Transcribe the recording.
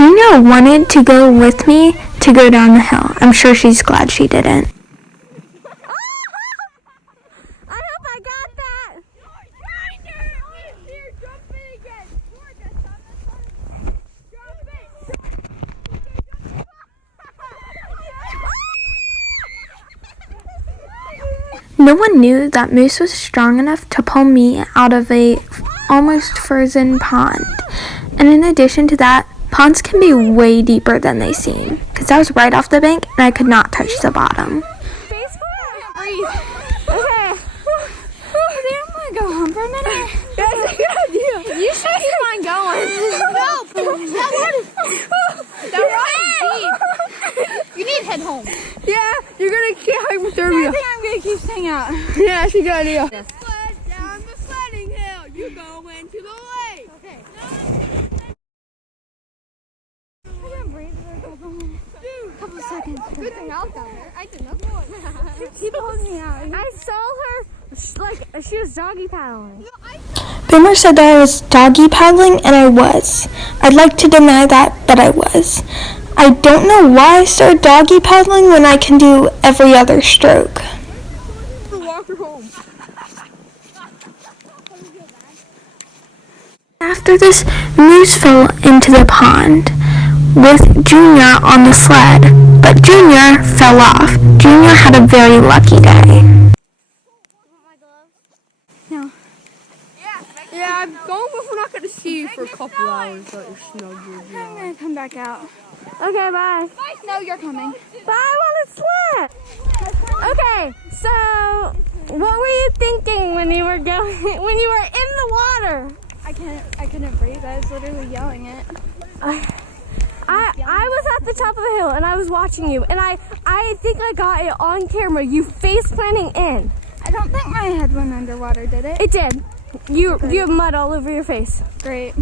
Junior wanted to go with me to go down the hill. I'm sure she's glad she didn't. I hope I got that. No one knew that Moose was strong enough to pull me out of a almost frozen pond. And in addition to that, ponds can be way deeper than they seem, because I was right off the bank and I could not touch the bottom. Breathe. Okay. I think I'm gonna go home for a minute. That's a good idea. You should keep on going. No, that was deep. You need to head home. Yeah, you're gonna get hypothermia. I think I'm gonna keep staying out. Yeah, that's a good idea. Yes. Down the sledding hill, you go into the lake. Okay. I didn't breathe for a couple seconds. Good thing I was down there. I didn't know. Keep holding me out. I saw her like she was doggy paddling. Boomer said that I was doggy paddling, and I was. I'd like to deny that, but I was. I don't know why I started doggy paddling when I can do every other stroke. Walk her home. After this, Moose fell into the pond with Junior on the sled, but Junior fell off. Junior had a very lucky day. No. Yeah, I'm going, but we're not going to see you for a couple hours. Let your snuggle. I'm gonna come back out. Okay, bye. No, you're coming. Bye, I want to sled. Okay, so what were you thinking when you were in the water? I couldn't breathe. I was literally yelling it. I was at the top of the hill and I was watching you, and I think I got it on camera. You face planting in. I don't think my head went underwater, did it? It did. You have mud all over your face. Great.